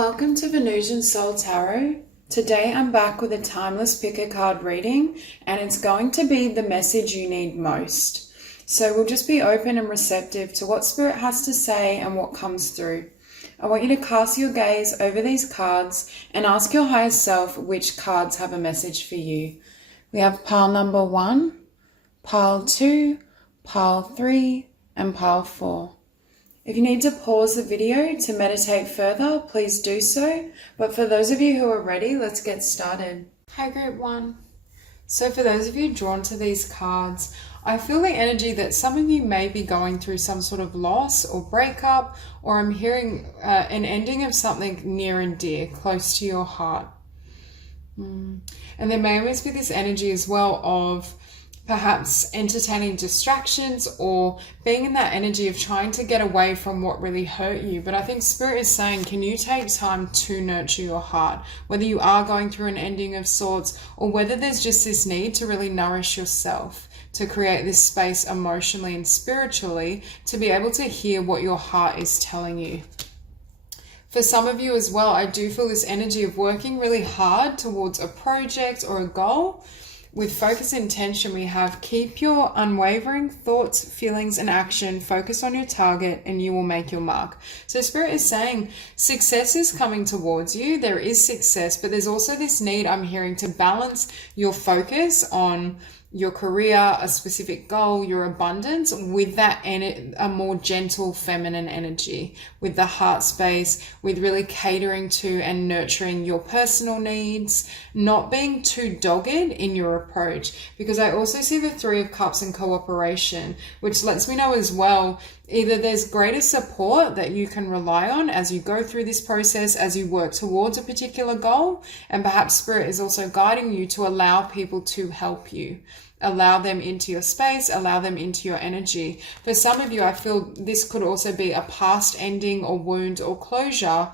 Welcome to Venusian Soul Tarot. Today I'm back with a timeless pick a card reading, and it's going to be the message you need most. So we'll just be open and receptive to what Spirit has to say and what comes through. I want you to cast your gaze over these cards and ask your higher self which cards have a message for you. We have pile number 1, pile 2, pile 3, and pile 4. If you need to pause the video to meditate further, please do so. But for those of you who are ready, let's get started. Hi, Group 1. So for those of you drawn to these cards, I feel the energy that some of you may be going through some sort of loss or breakup, or I'm hearing an ending of something near and dear, close to your heart. And there may always be this energy as well of perhaps entertaining distractions or being in that energy of trying to get away from what really hurt you. But I think Spirit is saying, can you take time to nurture your heart? Whether you are going through an ending of sorts or whether there's just this need to really nourish yourself, to create this space emotionally and spiritually to be able to hear what your heart is telling you. For some of you as well, I do feel this energy of working really hard towards a project or a goal. With focus and intention, we have keep your unwavering thoughts, feelings, and action focused on your target and you will make your mark. So Spirit is saying success is coming towards you. There is success, but there's also this need I'm hearing to balance your focus on your career, a specific goal, your abundance, with that a more gentle feminine energy, with the heart space, with really catering to and nurturing your personal needs, not being too dogged in your approach. Because I also see the 3 of Cups and cooperation, which lets me know as well, either there's greater support that you can rely on as you go through this process, as you work towards a particular goal, and perhaps Spirit is also guiding you to allow people to help you. Allow them into your space, allow them into your energy. For some of you, I feel this could also be a past ending or wound or closure.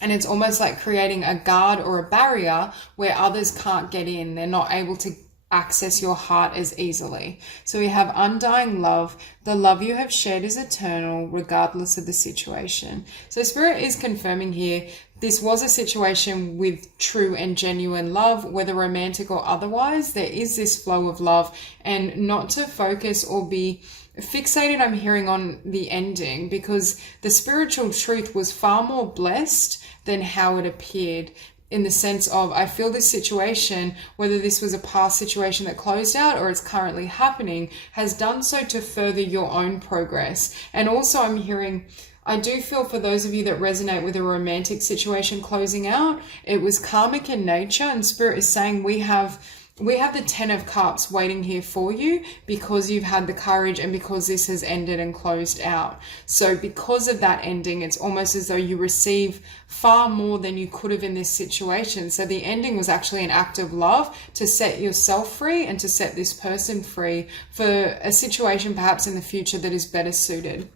And it's almost like creating a guard or a barrier where others can't get in. They're not able to access your heart as easily. So we have undying love. The love you have shared is eternal, regardless of the situation. So Spirit is confirming here, this was a situation with true and genuine love, whether romantic or otherwise. There is this flow of love, and not to focus or be fixated, I'm hearing, on the ending, because the spiritual truth was far more blessed than how it appeared. In the sense of, I feel this situation, whether this was a past situation that closed out or it's currently happening, has done so to further your own progress. And also I'm hearing, I do feel for those of you that resonate with a romantic situation closing out, it was karmic in nature, and Spirit is saying we have the 10 of Cups waiting here for you because you've had the courage and because this has ended and closed out. So because of that ending, it's almost as though you receive far more than you could have in this situation. So the ending was actually an act of love to set yourself free and to set this person free for a situation perhaps in the future that is better suited.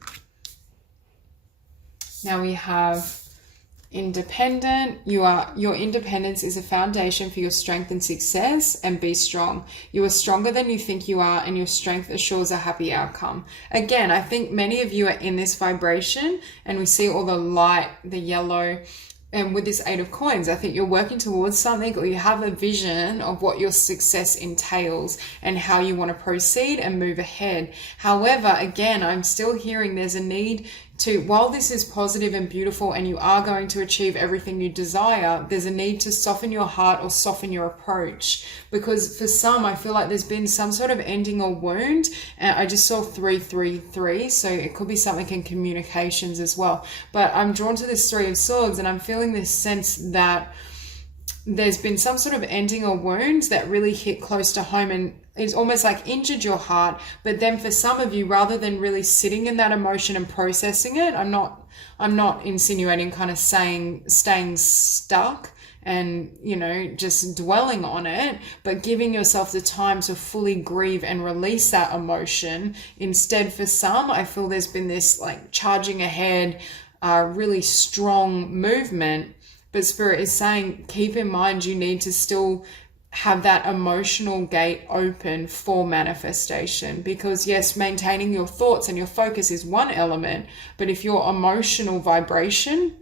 Now we have independent. Your independence is a foundation for your strength and success, and be strong. You are stronger than you think you are, and your strength assures a happy outcome. Again, I think many of you are in this vibration, and we see all the light, the yellow, and with this 8 of Coins, I think you're working towards something, or you have a vision of what your success entails and how you want to proceed and move ahead. However, again, I'm still hearing there's a need to, while this is positive and beautiful and you are going to achieve everything you desire, there's a need to soften your heart or soften your approach. Because for some, I feel like there's been some sort of ending or wound. And I just saw 333, so it could be something in communications as well. But I'm drawn to this 3 of Swords, and I'm feeling this sense that there's been some sort of ending or wound that really hit close to home, and it's almost like injured your heart. But then for some of you, rather than really sitting in that emotion and processing it, I'm not insinuating kind of staying stuck and, just dwelling on it, but giving yourself the time to fully grieve and release that emotion. Instead, for some, I feel there's been this like charging ahead, really strong movement. But Spirit is saying, keep in mind, you need to still have that emotional gate open for manifestation. Because yes, maintaining your thoughts and your focus is one element, but if your emotional vibration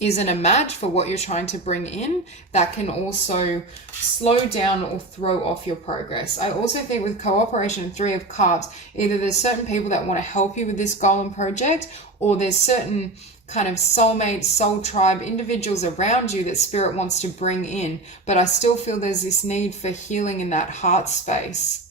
isn't a match for what you're trying to bring in, that can also slow down or throw off your progress. I also think with cooperation and Three of Cups, either there's certain people that want to help you with this goal and project, or there's certain kind of soulmate, soul tribe individuals around you that Spirit wants to bring in. But I still feel there's this need for healing in that heart space.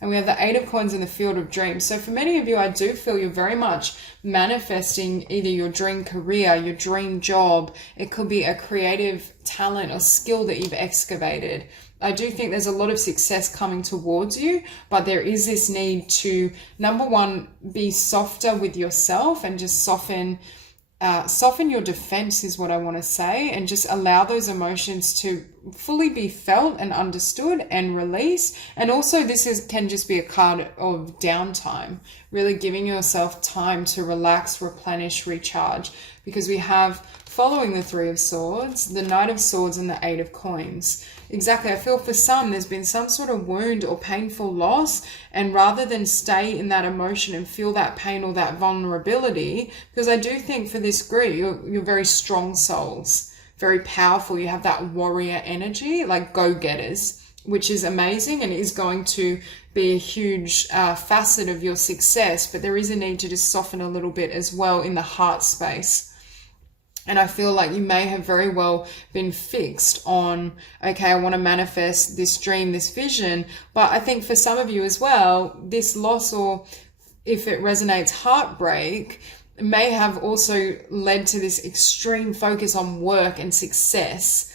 And we have the Eight of Coins in the Field of Dreams. So for many of you, I do feel you're very much manifesting either your dream career, your dream job. It could be a creative talent or skill that you've excavated. I do think there's a lot of success coming towards you, but there is this need to, number one, be softer with yourself and just soften your defense is what I want to say, and just allow those emotions to fully be felt and understood and released. And also can just be a card of downtime, really giving yourself time to relax, replenish, recharge, because we have, following the Three of Swords, the Knight of Swords and the Eight of Coins. Exactly. I feel for some, there's been some sort of wound or painful loss, and rather than stay in that emotion and feel that pain or that vulnerability, because I do think for this group, you're very strong souls, very powerful. You have that warrior energy, like go-getters, which is amazing and is going to be a huge facet of your success. But there is a need to just soften a little bit as well in the heart space. And I feel like you may have very well been fixed on, okay, I want to manifest this dream, this vision. But I think for some of you as well, this loss, or if it resonates, heartbreak, may have also led to this extreme focus on work and success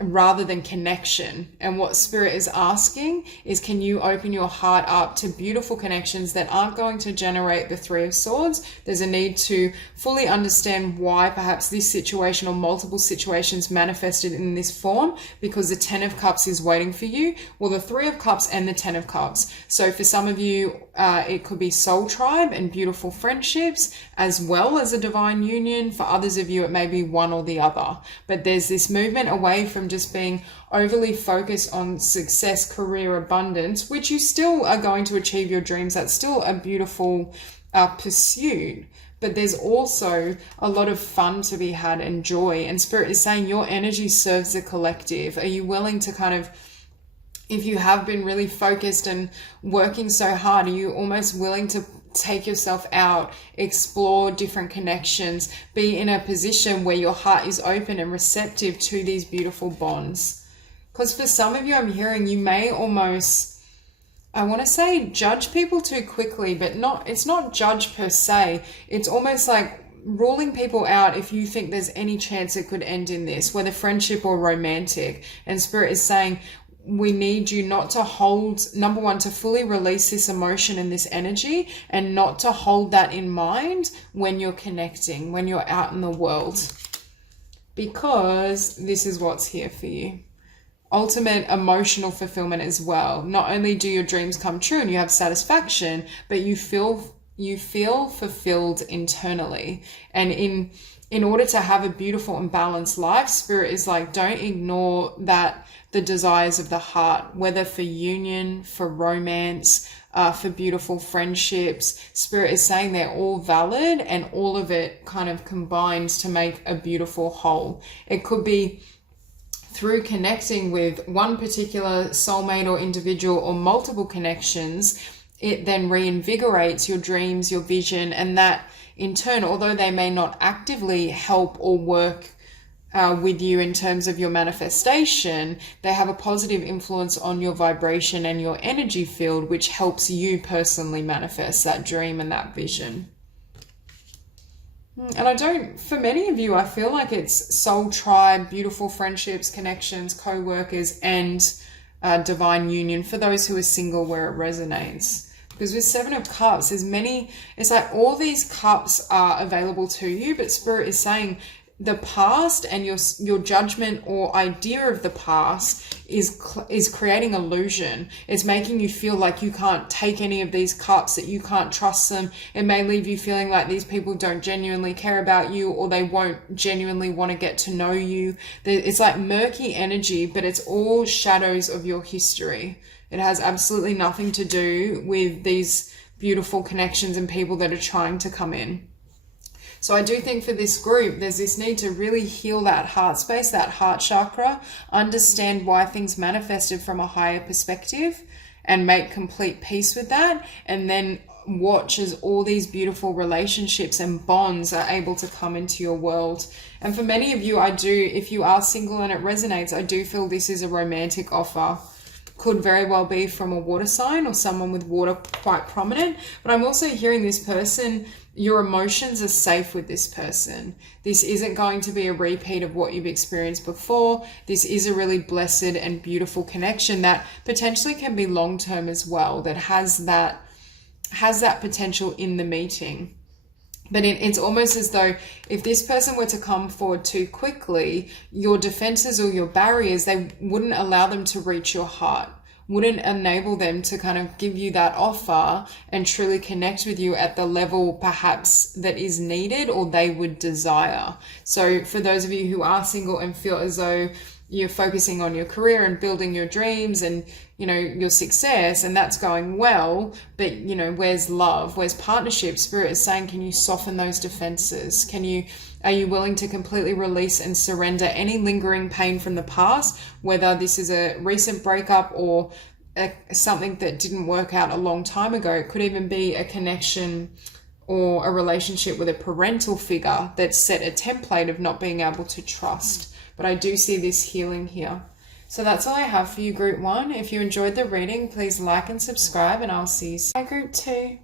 rather than connection. And what Spirit is asking is, can you open your heart up to beautiful connections that aren't going to generate the Three of Swords? There's a need to fully understand why perhaps this situation or multiple situations manifested in this form, because the Ten of Cups is waiting for you. Well, the Three of Cups and the Ten of Cups. So for some of you, it could be soul tribe and beautiful friendships, as well as a divine union. For others of you, it may be one or the other. But there's this movement away from just being overly focused on success, career, abundance, which you still are going to achieve your dreams. That's still a beautiful pursuit. But there's also a lot of fun to be had and joy. And Spirit is saying your energy serves the collective. Are you willing to kind of, if you have been really focused and working so hard, are you almost willing to take yourself out, explore different connections, be in a position where your heart is open and receptive to these beautiful bonds? Because for some of you, I'm hearing you may almost, I want to say, judge people too quickly, but it's not judge per se. It's almost like ruling people out if you think there's any chance it could end in this, whether friendship or romantic. And Spirit is saying, we need you not to hold, number one, to fully release this emotion and this energy, and not to hold that in mind when you're connecting, when you're out in the world, because this is what's here for you. Ultimate emotional fulfillment as well. Not only do your dreams come true and you have satisfaction, but you feel fulfilled internally. And in order to have a beautiful and balanced life, Spirit is like, don't ignore that, the desires of the heart, whether for union, for romance, for beautiful friendships. Spirit is saying they're all valid, and all of it kind of combines to make a beautiful whole. It could be through connecting with one particular soulmate or individual, or multiple connections. It then reinvigorates your dreams, your vision, and that in turn, although they may not actively help or work with you in terms of your manifestation, they have a positive influence on your vibration and your energy field, which helps you personally manifest that dream and that vision. And for many of you, I feel like it's soul tribe, beautiful friendships, connections, co-workers, and divine union for those who are single, where it resonates. Because with Seven of Cups, it's like all these cups are available to you, but Spirit is saying the past and your judgment or idea of the past is creating illusion. It's making you feel like you can't take any of these cups, that you can't trust them. It may leave you feeling like these people don't genuinely care about you, or they won't genuinely want to get to know you. It's like murky energy, but it's all shadows of your history. It has absolutely nothing to do with these beautiful connections and people that are trying to come in. So I do think for this group, there's this need to really heal that heart space, that heart chakra, understand why things manifested from a higher perspective and make complete peace with that. And then watch as all these beautiful relationships and bonds are able to come into your world. And for many of you, if you are single and it resonates, I do feel this is a romantic offer. Could very well be from a water sign or someone with water quite prominent. But I'm also hearing this person, your emotions are safe with this person. This isn't going to be a repeat of what you've experienced before. This is a really blessed and beautiful connection that potentially can be long-term as well, that has that potential in the meeting. But it's almost as though if this person were to come forward too quickly, your defenses or your barriers, they wouldn't allow them to reach your heart, wouldn't enable them to kind of give you that offer and truly connect with you at the level perhaps that is needed or they would desire. So for those of you who are single and feel as though you're focusing on your career and building your dreams and, you know, your success, and that's going well, but, you know, where's love? Where's partnership? Spirit is saying, can you soften those defenses? Are you willing to completely release and surrender any lingering pain from the past, whether this is a recent breakup or something that didn't work out a long time ago? It could even be a connection or a relationship with a parental figure that set a template of not being able to trust. But I do see this healing here. So that's all I have for you, Group 1. If you enjoyed the reading, please like and subscribe, and I'll see you soon. Hi, Group 2.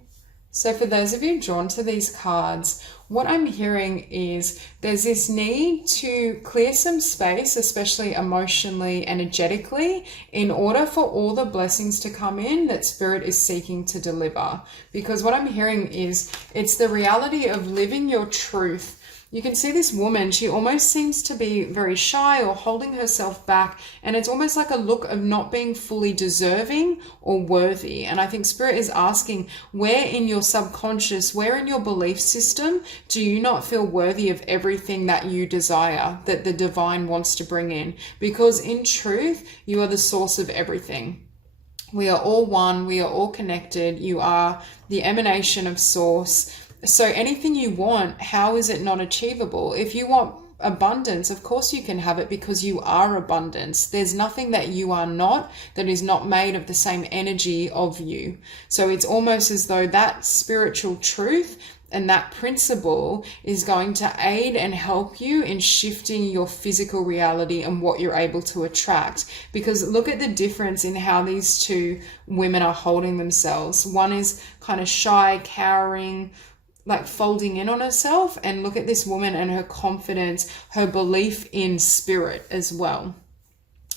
So for those of you drawn to these cards, what I'm hearing is there's this need to clear some space, especially emotionally, energetically, in order for all the blessings to come in that Spirit is seeking to deliver. Because what I'm hearing is it's the reality of living your truth. You can see this woman, she almost seems to be very shy or holding herself back, and it's almost like a look of not being fully deserving or worthy. And I think Spirit is asking, where in your subconscious, where in your belief system do you not feel worthy of everything that you desire, that the divine wants to bring in? Because in truth, you are the source of everything. We are all one, we are all connected, you are the emanation of source. So anything you want, how is it not achievable? If you want abundance, of course you can have it because you are abundance. There's nothing that you are not that is not made of the same energy of you. So it's almost as though that spiritual truth and that principle is going to aid and help you in shifting your physical reality and what you're able to attract. Because look at the difference in how these two women are holding themselves. One is kind of shy, cowering, like folding in on herself, and look at this woman and her confidence, her belief in spirit as well.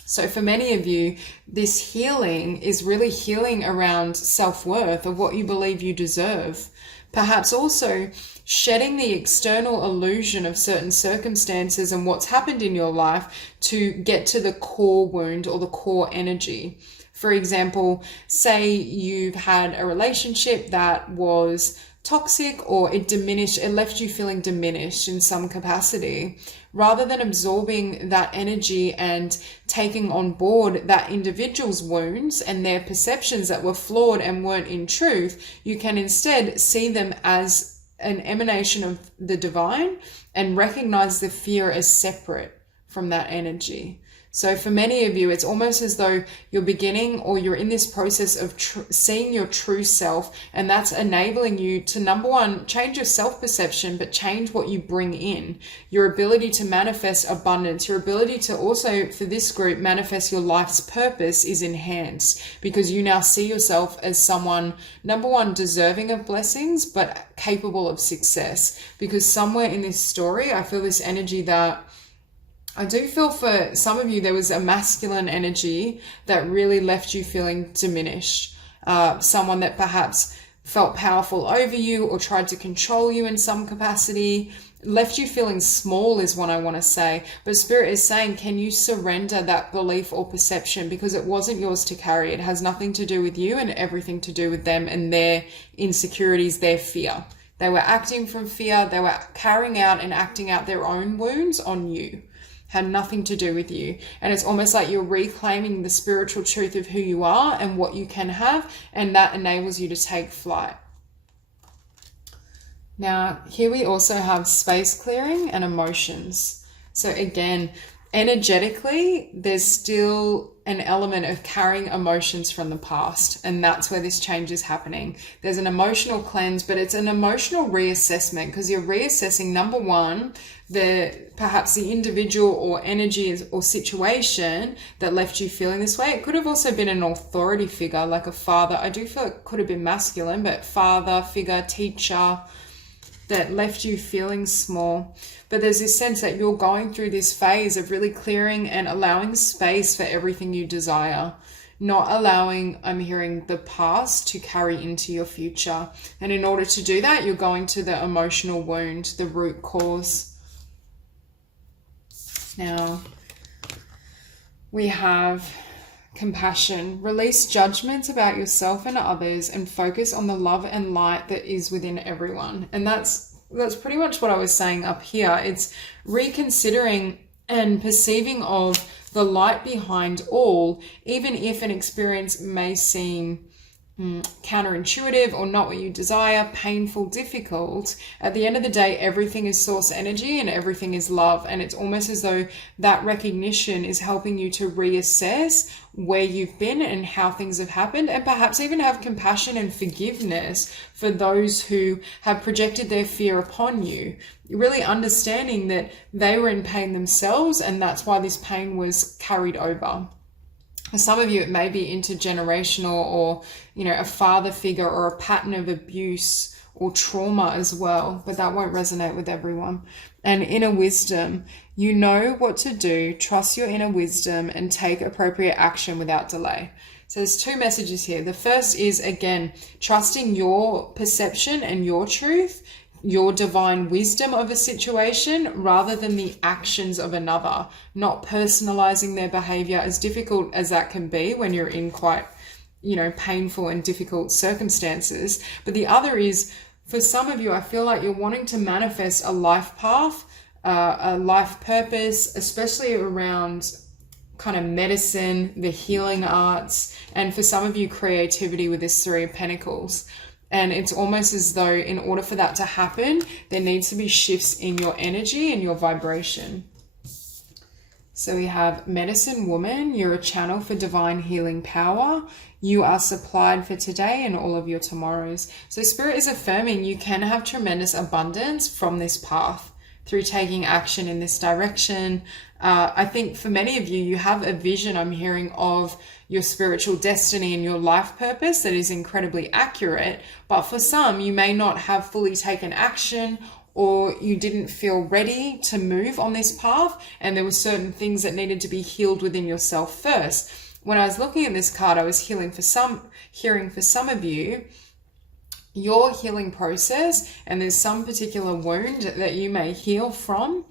So for many of you, this healing is really healing around self-worth, of what you believe you deserve. Perhaps also shedding the external illusion of certain circumstances and what's happened in your life to get to the core wound or the core energy. For example, say you've had a relationship that was toxic or it left you feeling diminished in some capacity. Rather than absorbing that energy and taking on board that individual's wounds and their perceptions that were flawed and weren't in truth, you can instead see them as an emanation of the divine and recognize the fear as separate from that energy. So for many of you, it's almost as though you're beginning or you're in this process of seeing your true self, and that's enabling you to, number one, change your self-perception, but change what you bring in. Your ability to manifest abundance, your ability to also, for this group, manifest your life's purpose is enhanced because you now see yourself as someone, number one, deserving of blessings, but capable of success. Because somewhere in this story, I feel this energy that I do feel for some of you, there was a masculine energy that really left you feeling diminished. Someone that perhaps felt powerful over you or tried to control you in some capacity, left you feeling small is what I want to say. But Spirit is saying, can you surrender that belief or perception, because it wasn't yours to carry. It has nothing to do with you and everything to do with them and their insecurities, their fear. They were acting from fear. They were carrying out and acting out their own wounds on you. Had nothing to do with you. And it's almost like you're reclaiming the spiritual truth of who you are and what you can have, and that enables you to take flight. Now, here we also have space clearing and emotions. So again, energetically, there's still an element of carrying emotions from the past, and that's where this change is happening. There's an emotional cleanse, but it's an emotional reassessment, because you're reassessing, number one, perhaps the individual or energy or situation that left you feeling this way. It could have also been an authority figure, like a father. I do feel it could have been masculine, but father figure, teacher, that left you feeling small. But there's this sense that you're going through this phase of really clearing and allowing space for everything you desire, not allowing, I'm hearing, the past to carry into your future. And in order to do that, you're going to the emotional wound, the root cause. Now, we have compassion. Release judgments about yourself and others and focus on the love and light that is within everyone. And that's pretty much what I was saying up here. It's reconsidering and perceiving of the light behind all, even if an experience may seem counterintuitive or not what you desire, painful, difficult. At the end of the day, everything is source energy and everything is love. And it's almost as though that recognition is helping you to reassess where you've been and how things have happened, and perhaps even have compassion and forgiveness for those who have projected their fear upon you. Really understanding that they were in pain themselves, and that's why this pain was carried over. For some of you, it may be intergenerational, or, a father figure or a pattern of abuse or trauma as well, but that won't resonate with everyone. And inner wisdom, you know what to do, trust your inner wisdom and take appropriate action without delay. So there's two messages here. The first is, again, trusting your perception and your truth, your divine wisdom of a situation, rather than the actions of another, not personalizing their behavior, as difficult as that can be when you're in quite, painful and difficult circumstances. But the other is, for some of you, I feel like you're wanting to manifest a life path, a life purpose, especially around kind of medicine, the healing arts, and for some of you, creativity with this Three of Pentacles. And it's almost as though in order for that to happen, there needs to be shifts in your energy and your vibration. So we have Medicine Woman, you're a channel for divine healing power. You are supplied for today and all of your tomorrows. So Spirit is affirming you can have tremendous abundance from this path through taking action in this direction. I think for many of you, you have a vision, I'm hearing, of your spiritual destiny and your life purpose that is incredibly accurate. But for some, you may not have fully taken action, or you didn't feel ready to move on this path, and there were certain things that needed to be healed within yourself first. When I was looking at this card, I was hearing for some of you, your healing process, and there's some particular wound that you may heal from,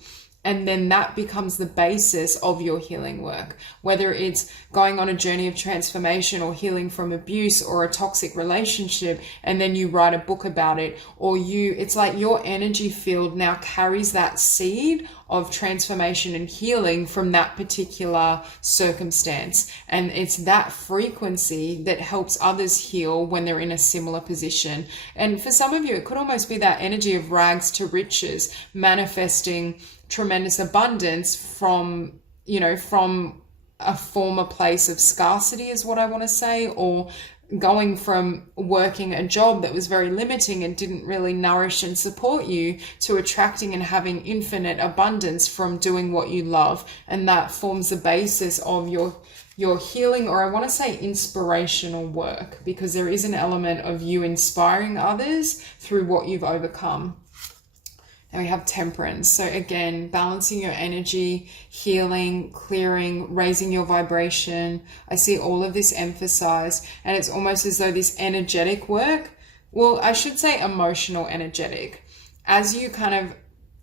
and then that becomes the basis of your healing work, whether it's going on a journey of transformation or healing from abuse or a toxic relationship, and then you write a book about it, or it's like your energy field now carries that seed of transformation and healing from that particular circumstance. And it's that frequency that helps others heal when they're in a similar position. And for some of you, it could almost be that energy of rags to riches, manifesting tremendous abundance from a former place of scarcity is what I want to say, or going from working a job that was very limiting and didn't really nourish and support you to attracting and having infinite abundance from doing what you love. And that forms the basis of your healing, or I want to say inspirational work, because there is an element of you inspiring others through what you've overcome. And we have Temperance. So again, balancing your energy, healing, clearing, raising your vibration. I see all of this emphasized, and it's almost as though this energetic work, well, I should say emotional energetic, as you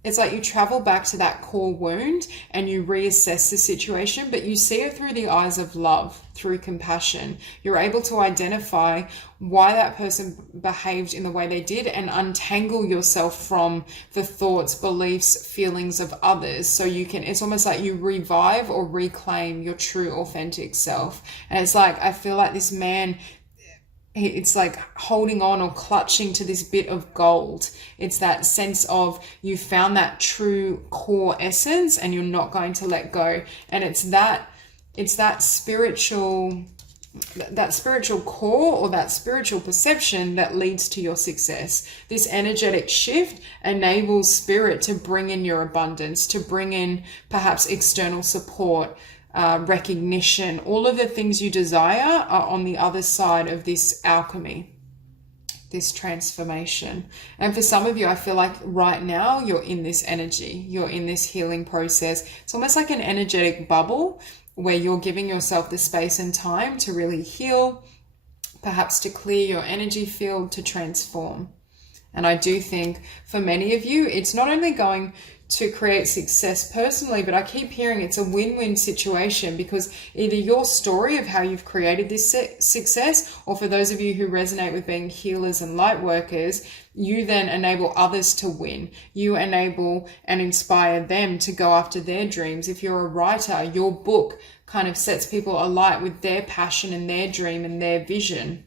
it's like you travel back to that core wound and you reassess the situation, but you see it through the eyes of love, through compassion. You're able to identify why that person behaved in the way they did and untangle yourself from the thoughts, beliefs, feelings of others. So it's almost like you revive or reclaim your true authentic self. And it's like, I feel like this man, it's like holding on or clutching to this bit of gold. It's that sense of you found that true core essence and you're not going to let go. And it's that spiritual core or that spiritual perception that leads to your success. This energetic shift enables spirit to bring in your abundance, to bring in perhaps external support, recognition. All of the things you desire are on the other side of this alchemy, this transformation. And for some of you, I feel like right now you're in this energy, you're in this healing process. It's almost like an energetic bubble where you're giving yourself the space and time to really heal, perhaps to clear your energy field, to transform. And I do think for many of you, it's not only going to create success personally, but I keep hearing it's a win-win situation, because either your story of how you've created this success, or for those of you who resonate with being healers and light workers, you then enable others to win. You enable and inspire them to go after their dreams. If you're a writer, your book kind of sets people alight with their passion and their dream and their vision.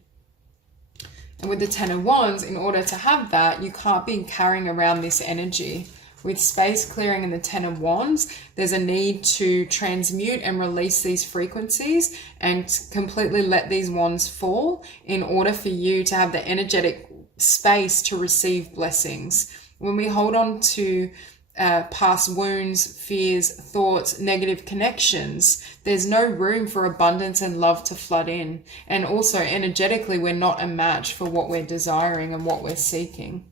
And with the Ten of Wands, in order to have that, you can't be carrying around this energy. With space clearing and the Ten of Wands, there's a need to transmute and release these frequencies and completely let these wands fall in order for you to have the energetic space to receive blessings. When we hold on to past wounds, fears, thoughts, negative connections, there's no room for abundance and love to flood in. And also energetically, we're not a match for what we're desiring and what we're seeking.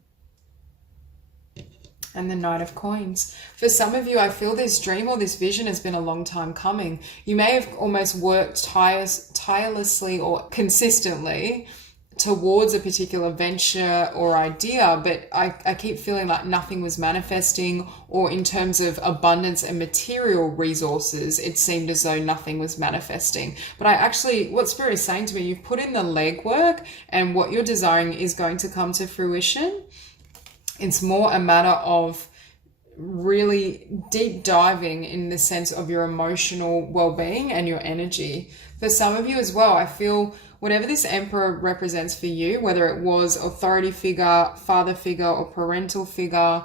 And the Knight of Coins. For some of you, I feel this dream or this vision has been a long time coming. You may have almost worked tirelessly or consistently towards a particular venture or idea, but I keep feeling like nothing was manifesting, or in terms of abundance and material resources, it seemed as though nothing was manifesting. But what Spirit is saying to me, you've put in the legwork and what you're desiring is going to come to fruition. It's more a matter of really deep diving in the sense of your emotional well-being and your energy. For some of you as well, I feel whatever this Emperor represents for you, whether it was authority figure, father figure, or parental figure,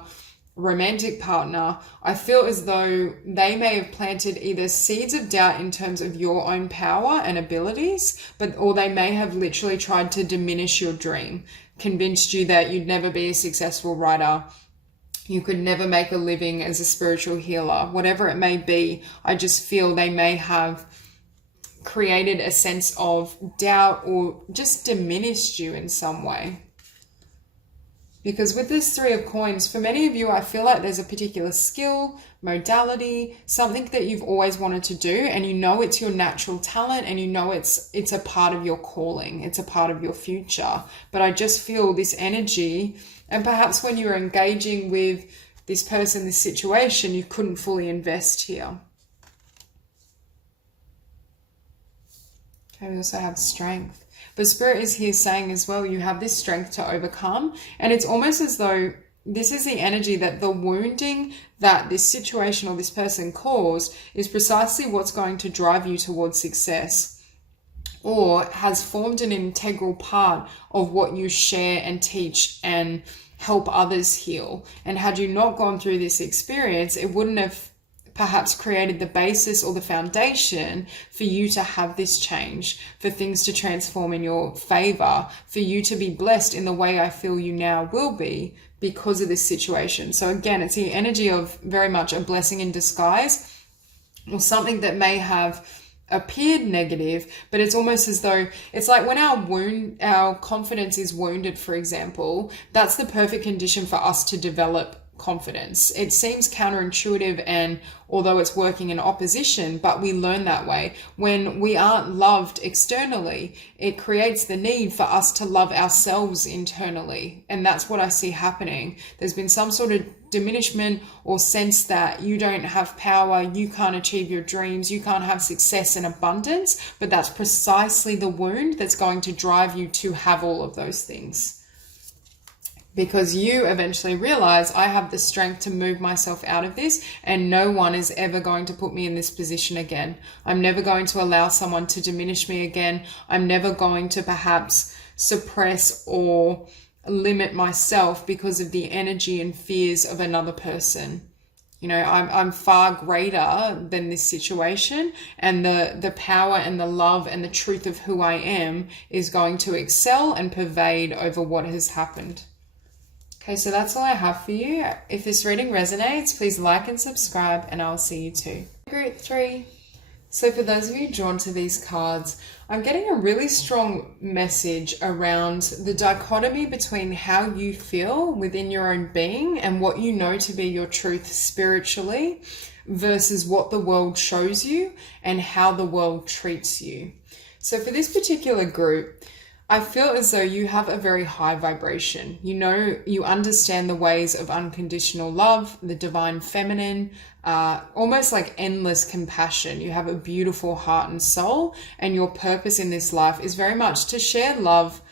romantic partner, I feel as though they may have planted either seeds of doubt in terms of your own power and abilities, or they may have literally tried to diminish your dream, convinced you that you'd never be a successful writer, you could never make a living as a spiritual healer, whatever it may be. I just feel they may have created a sense of doubt or just diminished you in some way. Because with this Three of Coins, for many of you, I feel like there's a particular skill, modality, something that you've always wanted to do, and you know it's your natural talent, and you know it's a part of your calling, it's a part of your future. But I just feel this energy, and perhaps when you're engaging with this person, this situation, you couldn't fully invest here. Okay, we also have strength. But Spirit is here saying as well, you have this strength to overcome. And it's almost as though this is the energy that the wounding that this situation or this person caused is precisely what's going to drive you towards success, or has formed an integral part of what you share and teach and help others heal. And had you not gone through this experience, it wouldn't have perhaps created the basis or the foundation for you to have this change, for things to transform in your favor, for you to be blessed in the way I feel you now will be because of this situation. So again, it's the energy of very much a blessing in disguise, or something that may have appeared negative, but it's almost as though it's like when our confidence is wounded, for example, that's the perfect condition for us to develop confidence. It seems counterintuitive, and although it's working in opposition, but we learn that way. When we aren't loved externally, it creates the need for us to love ourselves internally. And that's what I see happening. There's been some sort of diminishment or sense that you don't have power, you can't achieve your dreams, you can't have success and abundance, but that's precisely the wound that's going to drive you to have all of those things. Because you eventually realize, I have the strength to move myself out of this, and no one is ever going to put me in this position again. I'm never going to allow someone to diminish me again. I'm never going to perhaps suppress or limit myself because of the energy and fears of another person. You know, I'm far greater than this situation, and the power and the love and the truth of who I am is going to excel and pervade over what has happened. Okay, so that's all I have for you. If this reading resonates, please like and subscribe, and I'll see you too. Group 3. So for those of you drawn to these cards, I'm getting a really strong message around the dichotomy between how you feel within your own being and what you know to be your truth spiritually versus what the world shows you and how the world treats you. So for this particular group, I feel as though you have a very high vibration. You know, you understand the ways of unconditional love, the divine feminine, almost like endless compassion. You have a beautiful heart and soul, and your purpose in this life is very much to share love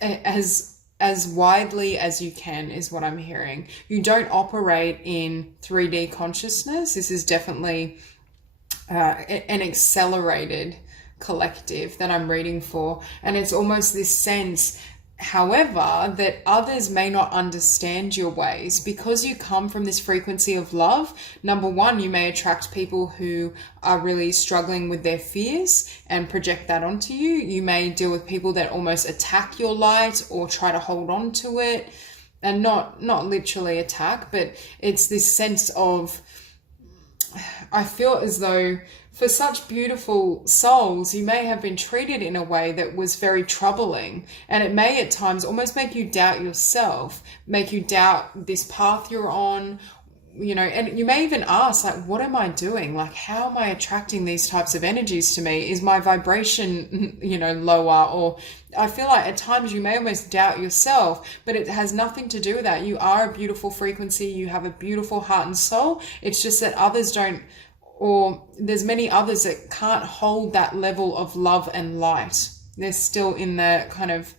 as widely as you can, is what I'm hearing. You don't operate in 3D consciousness. This is definitely an accelerated collective that I'm reading for, and it's almost this sense, however, that others may not understand your ways because you come from this frequency of love. Number one, you may attract people who are really struggling with their fears and project that onto you. You may deal with people that almost attack your light or try to hold on to it, and not literally attack, but it's this sense of, I feel as though for such beautiful souls, you may have been treated in a way that was very troubling, and it may at times almost make you doubt yourself, make you doubt this path you're on, you know, and you may even ask, like, what am I doing? Like, how am I attracting these types of energies to me? Is my vibration, you know, lower? Or I feel like at times you may almost doubt yourself, but it has nothing to do with that. You are a beautiful frequency. You have a beautiful heart and soul. It's just that others don't, or there's many others that can't hold that level of love and light. They're still in the kind of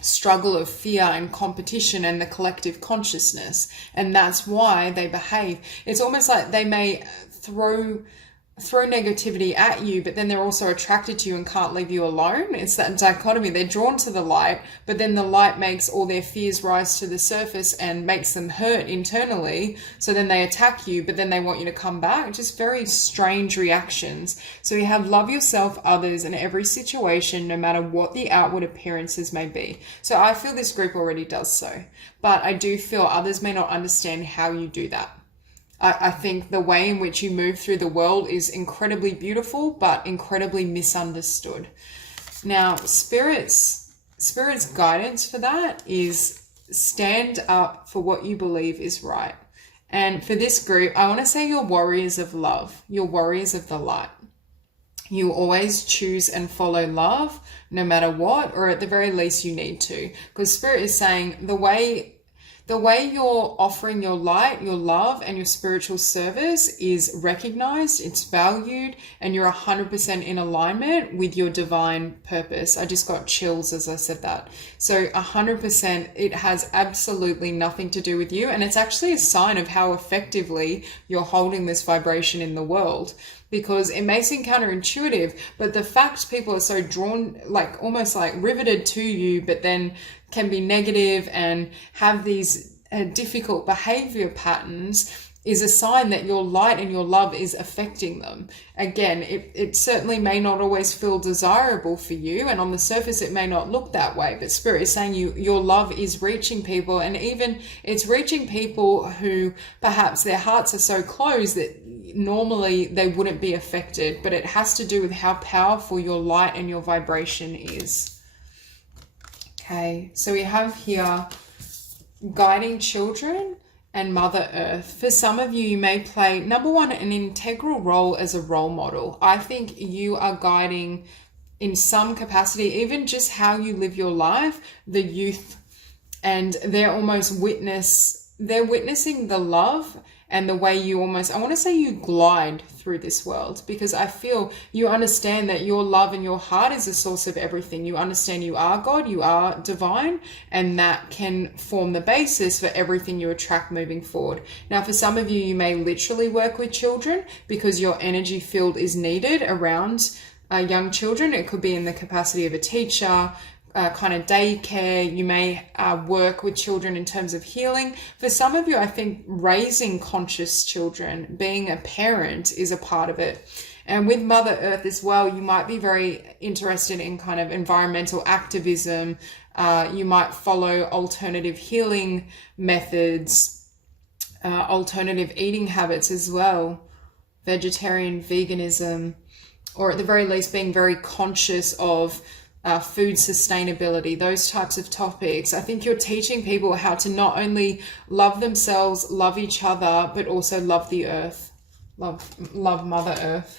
struggle of fear and competition and the collective consciousness, and that's why they behave. It's almost like they may throw negativity at you, but then they're also attracted to you and can't leave you alone. It's that dichotomy. They're drawn to the light, but then the light makes all their fears rise to the surface and makes them hurt internally. So then they attack you, but then they want you to come back. Just very strange reactions. So you have love yourself, others, in every situation, no matter what the outward appearances may be. So I feel this group already does so, but I do feel others may not understand how you do that. I think the way in which you move through the world is incredibly beautiful, but incredibly misunderstood. Now, Spirit's guidance for that is stand up for what you believe is right. And for this group, I want to say you're warriors of love. You're warriors of the light. You always choose and follow love, no matter what, or at the very least you need to. Because Spirit is saying the way you're offering your light, your love, and your spiritual service is recognized, it's valued, and you're 100% in alignment with your divine purpose. I just got chills as I said that. So 100%, it has absolutely nothing to do with you, and it's actually a sign of how effectively you're holding this vibration in the world. Because it may seem counterintuitive, but the fact people are so drawn, like almost like riveted to you, but then can be negative and have these difficult behavior patterns is a sign that your light and your love is affecting them. Again, it certainly may not always feel desirable for you, and on the surface it may not look that way, but Spirit is saying your love is reaching people, and even it's reaching people who perhaps their hearts are so closed that normally they wouldn't be affected, but it has to do with how powerful your light and your vibration is. Okay, so we have here guiding children and Mother Earth. For some of you, you may play, number one, an integral role as a role model. I think you are guiding in some capacity, even just how you live your life, the youth, and they're witnessing the love and the way you almost, I want to say you glide through this world, because I feel you understand that your love and your heart is the source of everything. You understand you are God, you are divine, and that can form the basis for everything you attract moving forward. Now, for some of you, you may literally work with children because your energy field is needed around young children. It could be in the capacity of a teacher, kind of daycare. You may work with children in terms of healing. For some of you, I think raising conscious children, being a parent, is a part of it. And with Mother Earth as well, you might be very interested in kind of environmental activism. You might follow alternative healing methods, alternative eating habits as well, vegetarian, veganism, or at the very least being very conscious of food sustainability, those types of topics. I think you're teaching people how to not only love themselves, love each other, but also love the earth, love Mother Earth.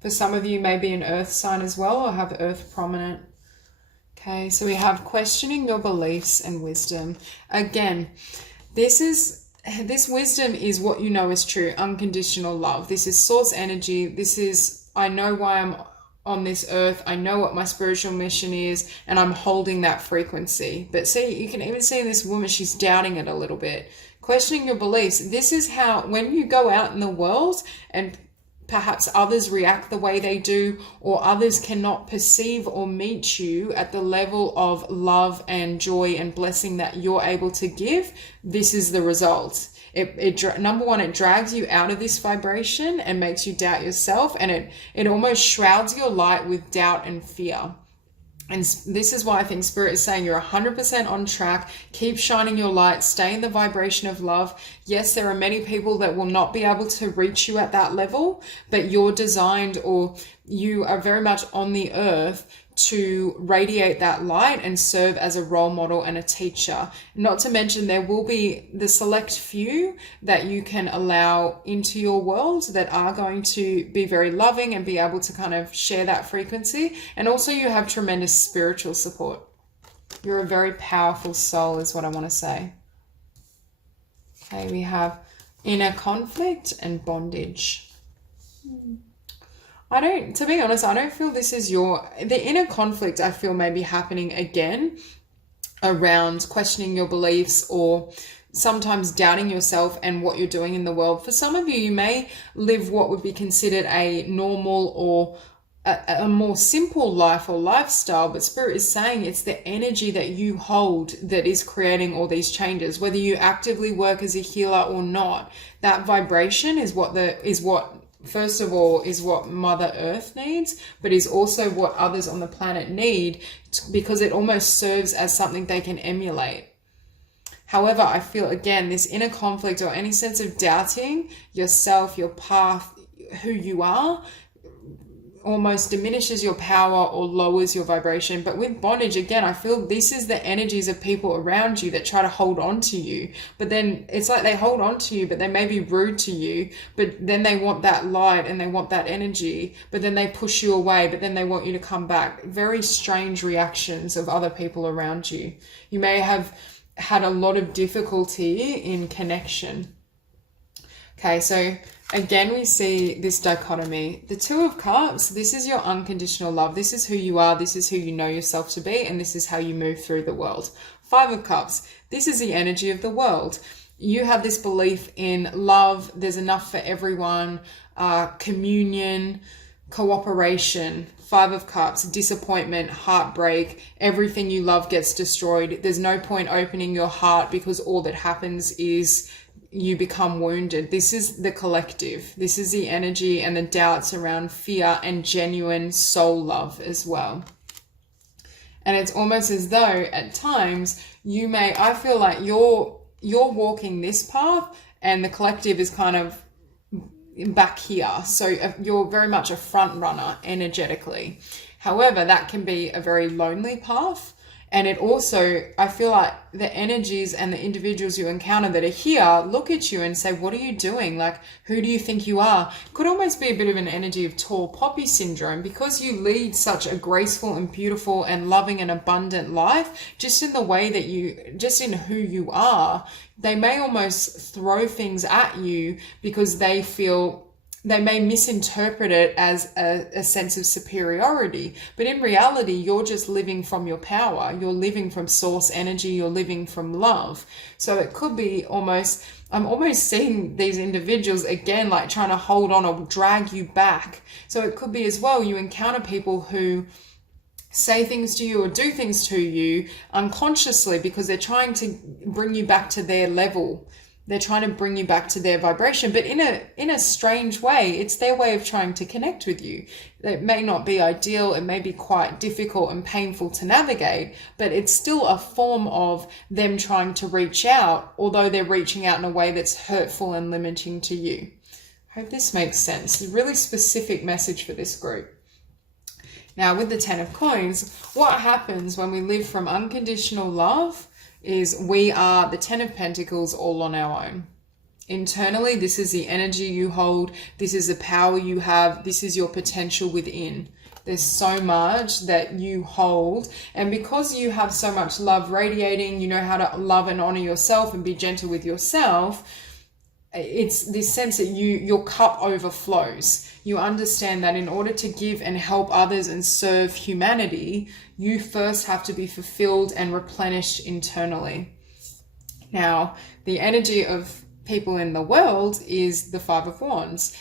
For some of you, maybe an earth sign as well, or have earth prominent. Okay, so we have questioning your beliefs and wisdom. Again, this wisdom is what you know is true, unconditional love. This is source energy. This is, I know why I'm on this earth. I know what my spiritual mission is, and I'm holding that frequency. But see, you can even see in this woman, she's doubting it a little bit. Questioning your beliefs. This is how, when you go out in the world and perhaps others react the way they do, or others cannot perceive or meet you at the level of love and joy and blessing that you're able to give, this is the result. Number one, it drags you out of this vibration and makes you doubt yourself, and it almost shrouds your light with doubt and fear. And this is why I think Spirit is saying you're 100% on track. Keep shining your light. Stay in the vibration of love. Yes, there are many people that will not be able to reach you at that level, but you're designed, or you are very much on the earth to radiate that light and serve as a role model and a teacher. Not to mention, there will be the select few that you can allow into your world that are going to be very loving and be able to kind of share that frequency. And also you have tremendous spiritual support. You're a very powerful soul is what I want to say. Okay, we have inner conflict and bondage. To be honest, I don't feel this is the inner conflict I feel may be happening again around questioning your beliefs, or sometimes doubting yourself and what you're doing in the world. For some of you, you may live what would be considered a normal or a more simple life or lifestyle, but Spirit is saying it's the energy that you hold that is creating all these changes, whether you actively work as a healer or not. That vibration is what first of all, is what Mother Earth needs, but is also what others on the planet need, because it almost serves as something they can emulate. However, I feel, again, this inner conflict or any sense of doubting yourself, your path, who you are, almost diminishes your power or lowers your vibration. But with bondage, again, I feel this is the energies of people around you that try to hold on to you, but then it's like they hold on to you, but they may be rude to you, but then they want that light and they want that energy, but then they push you away, but then they want you to come back. Very strange reactions of other people around you. You may have had a lot of difficulty in connection. Okay, so again, we see this dichotomy. The Two of Cups, this is your unconditional love. This is who you are. This is who you know yourself to be. And this is how you move through the world. Five of Cups, this is the energy of the world. You have this belief in love. There's enough for everyone. Communion, cooperation. Five of Cups, disappointment, heartbreak. Everything you love gets destroyed. There's no point opening your heart, because all that happens is you become wounded. This is the collective. This is the energy and the doubts around fear and genuine soul love as well. And it's almost as though at times I feel like you're walking this path and the collective is kind of back here. So you're very much a front runner energetically. However, that can be a very lonely path. And it also, I feel like the energies and the individuals you encounter that are here look at you and say, what are you doing? Like, who do you think you are? Could almost be a bit of an energy of tall poppy syndrome, because you lead such a graceful and beautiful and loving and abundant life, just in the way that just in who you are. They may almost throw things at you because they may misinterpret it as a sense of superiority. But in reality, you're just living from your power. You're living from source energy. You're living from love. So it could be I'm almost seeing these individuals again, like trying to hold on or drag you back. So it could be as well, you encounter people who say things to you or do things to you unconsciously because they're trying to bring you back to their level. They're trying to bring you back to their vibration, but in a strange way. It's their way of trying to connect with you. It may not be ideal. It may be quite difficult and painful to navigate, but it's still a form of them trying to reach out, although they're reaching out in a way that's hurtful and limiting to you. I hope this makes sense. It's a really specific message for this group. Now, with the 10 of Coins, what happens when we live from unconditional love is we are the 10 of Pentacles all on our own. Internally, this is the energy you hold. This is the power you have. This is your potential within. There's so much that you hold. And because you have so much love radiating, you know how to love and honor yourself and be gentle with yourself. It's this sense that your cup overflows. You understand that in order to give and help others and serve humanity, you first have to be fulfilled and replenished internally. Now, the energy of people in the world is the 5 of Wands.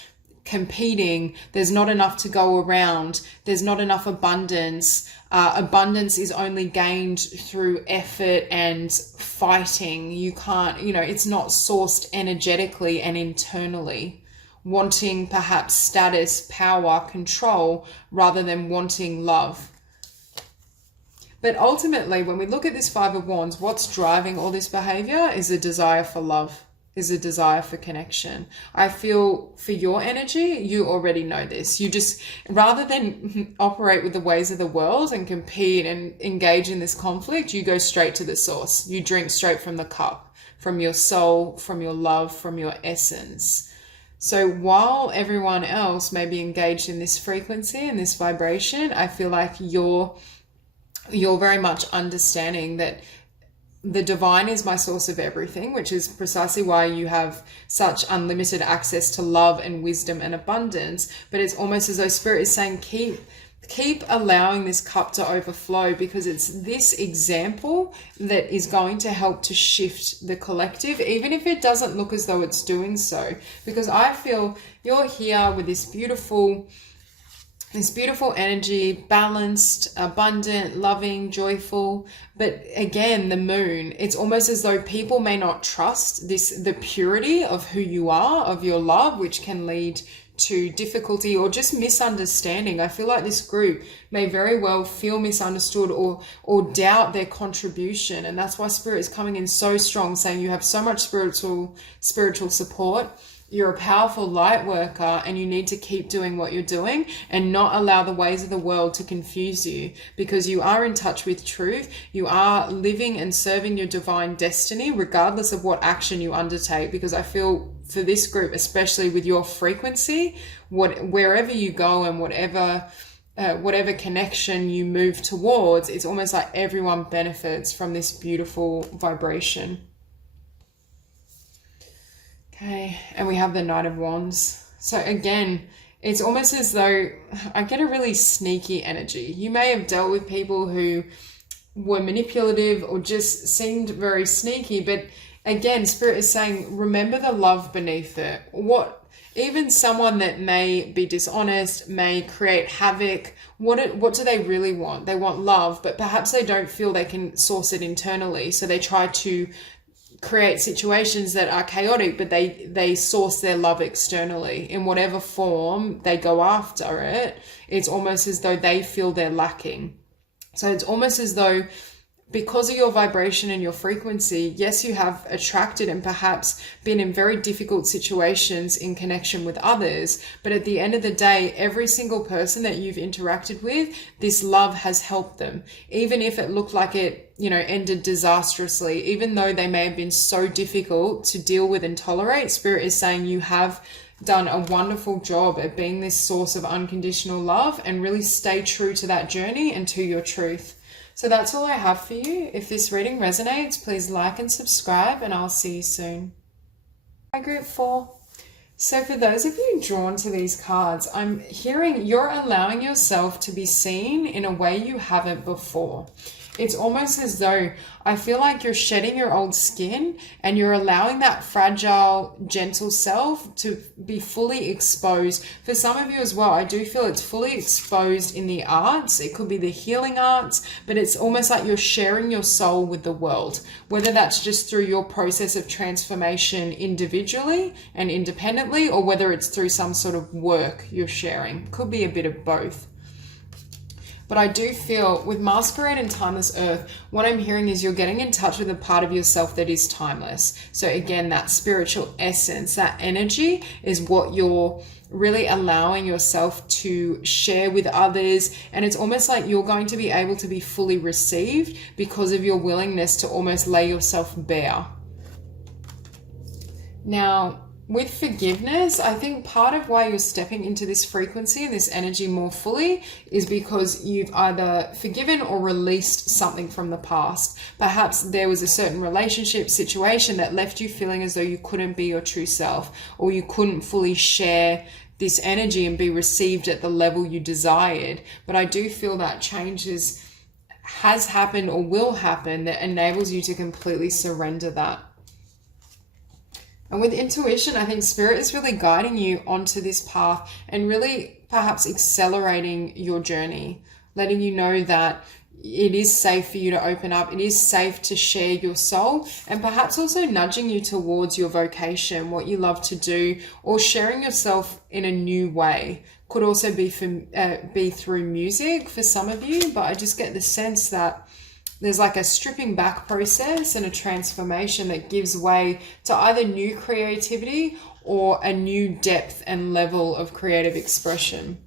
Competing, there's not enough to go around, there's not enough abundance. Abundance is only gained through effort and fighting. You can't, it's not sourced energetically and internally. Wanting perhaps status, power, control, rather than wanting love. But ultimately, when we look at this 5 of Wands, what's driving all this behavior is a desire for love. Is a desire for connection. I feel for your energy, you already know this. You just, rather than operate with the ways of the world and compete and engage in this conflict, you go straight to the source. You drink straight from the cup, from your soul, from your love, from your essence. So while everyone else may be engaged in this frequency and this vibration, I feel like you're very much understanding that the divine is my source of everything, which is precisely why you have such unlimited access to love and wisdom and abundance. But it's almost as though Spirit is saying, keep allowing this cup to overflow, because it's this example that is going to help to shift the collective, even if it doesn't look as though it's doing so. Because I feel you're here with this beautiful energy, balanced, abundant, loving, joyful. But again, the moon, it's almost as though people may not trust the purity of who you are, of your love, which can lead to difficulty or just misunderstanding. I feel like this group may very well feel misunderstood or doubt their contribution. And that's why Spirit is coming in so strong, saying you have so much spiritual support. You're a powerful light worker, and you need to keep doing what you're doing and not allow the ways of the world to confuse you, because you are in touch with truth. You are living and serving your divine destiny, regardless of what action you undertake. Because I feel for this group, especially with your frequency, wherever you go and whatever connection you move towards, it's almost like everyone benefits from this beautiful vibration. Okay, and we have the Knight of Wands. So again, it's almost as though I get a really sneaky energy. You may have dealt with people who were manipulative or just seemed very sneaky, but again, Spirit is saying, remember the love beneath it. Even someone that may be dishonest, may create havoc, what do they really want? They want love, but perhaps they don't feel they can source it internally. So they try to create situations that are chaotic, but they source their love externally in whatever form they go after it. It's almost as though they feel they're lacking. So it's almost as though, because of your vibration and your frequency, yes, you have attracted and perhaps been in very difficult situations in connection with others. But at the end of the day, every single person that you've interacted with, this love has helped them. Even if it looked like it, ended disastrously, even though they may have been so difficult to deal with and tolerate, Spirit is saying you have done a wonderful job at being this source of unconditional love, and really stay true to that journey and to your truth. So that's all I have for you. If this reading resonates, please like and subscribe, and I'll see you soon. Hi, Group 4. So for those of you drawn to these cards, I'm hearing you're allowing yourself to be seen in a way you haven't before. It's almost as though I feel like you're shedding your old skin and you're allowing that fragile, gentle self to be fully exposed. For some of you as well, I do feel it's fully exposed in the arts. It could be the healing arts, but it's almost like you're sharing your soul with the world, whether that's just through your process of transformation individually and independently, or whether it's through some sort of work you're sharing. Could be a bit of both. But I do feel with Masquerade and Timeless Earth, what I'm hearing is you're getting in touch with a part of yourself that is timeless. So again, that spiritual essence, that energy is what you're really allowing yourself to share with others. And it's almost like you're going to be able to be fully received because of your willingness to almost lay yourself bare. Now, with forgiveness, I think part of why you're stepping into this frequency and this energy more fully is because you've either forgiven or released something from the past. Perhaps there was a certain relationship situation that left you feeling as though you couldn't be your true self, or you couldn't fully share this energy and be received at the level you desired. But I do feel that change has happened or will happen that enables you to completely surrender that. And with intuition, I think Spirit is really guiding you onto this path and really perhaps accelerating your journey, letting you know that it is safe for you to open up. It is safe to share your soul, and perhaps also nudging you towards your vocation, what you love to do, or sharing yourself in a new way. Could also be through music for some of you, but I just get the sense that there's like a stripping back process and a transformation that gives way to either new creativity or a new depth and level of creative expression.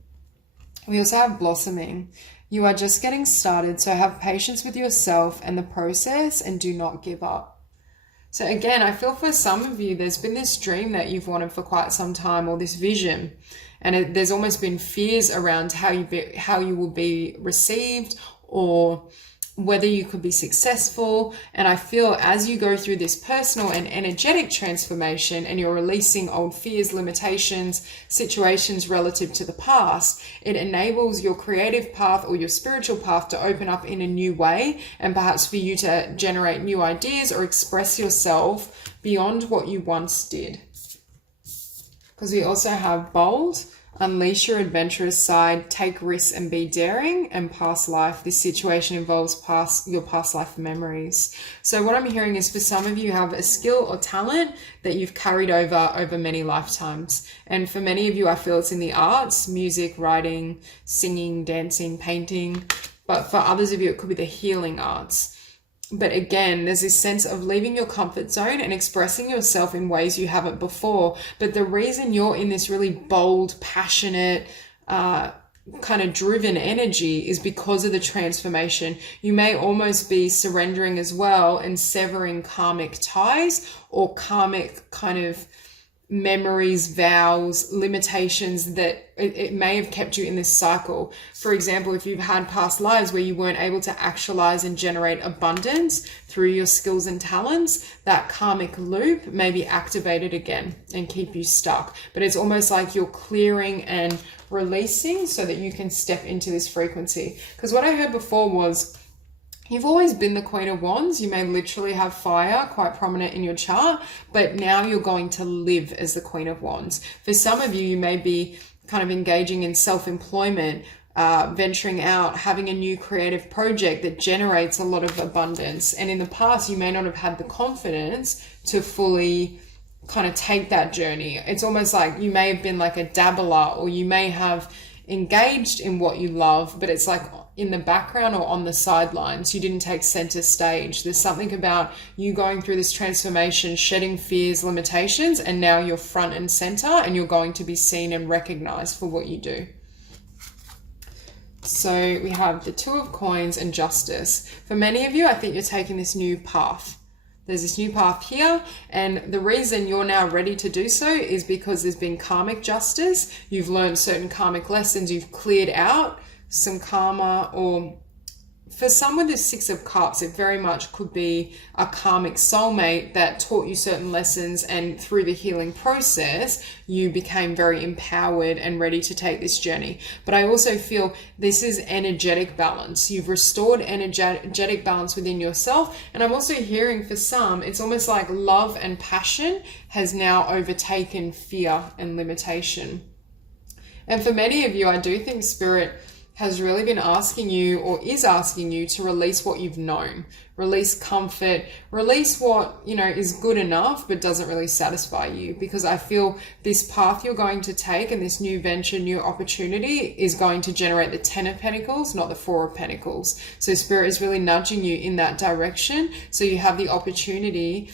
We also have blossoming. You are just getting started, so have patience with yourself and the process and do not give up. So again, I feel for some of you, there's been this dream that you've wanted for quite some time, or this vision, and there's almost been fears around how you will be received, or whether you could be successful. And I feel as you go through this personal and energetic transformation and you're releasing old fears, limitations, situations relative to the past, it enables your creative path or your spiritual path to open up in a new way, and perhaps for you to generate new ideas or express yourself beyond what you once did. Because we also have bold. Unleash your adventurous side, take risks and be daring, and past life. This situation involves your past life memories. So what I'm hearing is for some of you have a skill or talent that you've carried over many lifetimes. And for many of you, I feel it's in the arts, music, writing, singing, dancing, painting. But for others of you, it could be the healing arts. But again, there's this sense of leaving your comfort zone and expressing yourself in ways you haven't before. But the reason you're in this really bold, passionate, kind of driven energy is because of the transformation. You may almost be surrendering as well and severing karmic ties or karmic kind of memories, vows, limitations that it may have kept you in this cycle. For example, if you've had past lives where you weren't able to actualize and generate abundance through your skills and talents, that karmic loop may be activated again and keep you stuck. But it's almost like you're clearing and releasing so that you can step into this frequency. Because what I heard before was, you've always been the Queen of Wands. You may literally have fire quite prominent in your chart, but now you're going to live as the Queen of Wands. For some of you, you may be kind of engaging in self-employment, venturing out, having a new creative project that generates a lot of abundance. And in the past, you may not have had the confidence to fully kind of take that journey. It's almost like you may have been like a dabbler, or you may have engaged in what you love, but it's like in the background or on the sidelines. You didn't take center stage. There's something about you going through this transformation, shedding fears, limitations, and now you're front and center, and you're going to be seen and recognized for what you do. So we have the Two of Coins and Justice. For many of you, I think you're taking this new path. There's this new path here, and the reason you're now ready to do so is because there's been karmic justice. You've learned certain karmic lessons. You've cleared out some karma, or for some with the Six of Cups, it very much could be a karmic soulmate that taught you certain lessons, and through the healing process, you became very empowered and ready to take this journey. But I also feel this is energetic balance. You've restored energetic balance within yourself. And I'm also hearing for some, it's almost like love and passion has now overtaken fear and limitation. And for many of you, I do think Spirit has really been asking you, or is asking you, to release what you've known, release comfort, release what, you know, is good enough but doesn't really satisfy you. Because I feel this path you're going to take and this new venture, new opportunity is going to generate the 10 of Pentacles, not the 4 of Pentacles. So Spirit is really nudging you in that direction, so you have the opportunity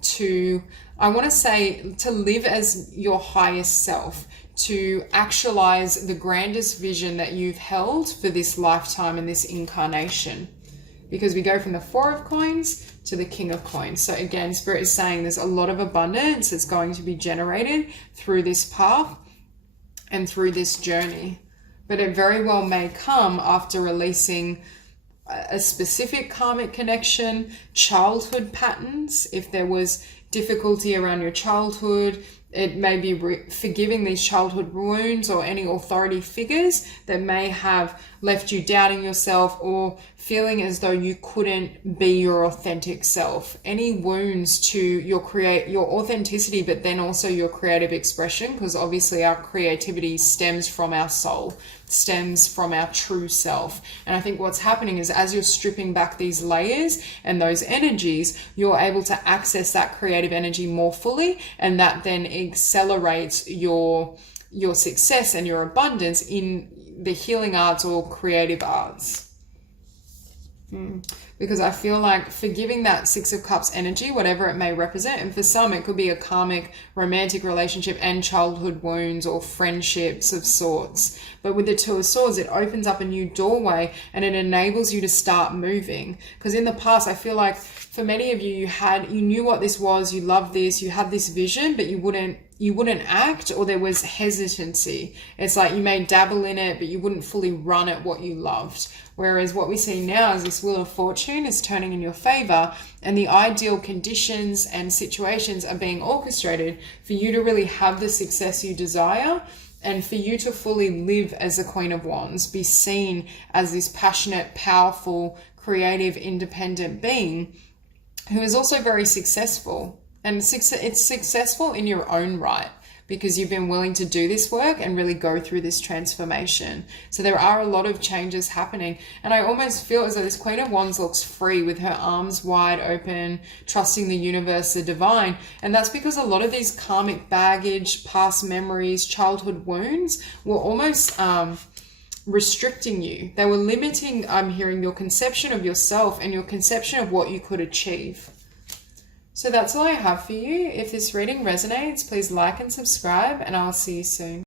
to, I want to say, to live as your highest self, to actualize the grandest vision that you've held for this lifetime and this incarnation. Because we go from the 4 of Coins to the King of Coins. So again, Spirit is saying there's a lot of abundance that's going to be generated through this path and through this journey. But it very well may come after releasing a specific karmic connection, childhood patterns. If there was difficulty around your childhood, it may be forgiving these childhood wounds or any authority figures that may have left you doubting yourself or feeling as though you couldn't be your authentic self. Any wounds to your authenticity, but then also your creative expression, because obviously our creativity stems from our soul, stems from our true self. And I think what's happening is, as you're stripping back these layers and those energies, you're able to access that creative energy more fully, and that then accelerates your success and your abundance in the healing arts or creative arts. Because I feel like forgiving that Six of Cups energy, whatever it may represent, and for some it could be a karmic romantic relationship and childhood wounds or friendships of sorts. But with the Two of Swords, it opens up a new doorway and it enables you to start moving. Because in the past, I feel like for many of you, you knew what this was, you loved this, you had this vision, but you wouldn't act, or there was hesitancy. It's like you may dabble in it, but you wouldn't fully run at what you loved. Whereas what we see now is this Wheel of Fortune is turning in your favor, and the ideal conditions and situations are being orchestrated for you to really have the success you desire, and for you to fully live as a Queen of Wands, be seen as this passionate, powerful, creative, independent being who is also very successful. And it's successful in your own right, because you've been willing to do this work and really go through this transformation. So there are a lot of changes happening. And I almost feel as though this Queen of Wands looks free, with her arms wide open, trusting the universe, the divine. And that's because a lot of these karmic baggage, past memories, childhood wounds were almost restricting you. They were limiting, I'm hearing, your conception of yourself and your conception of what you could achieve. So that's all I have for you. If this reading resonates, please like and subscribe, and I'll see you soon.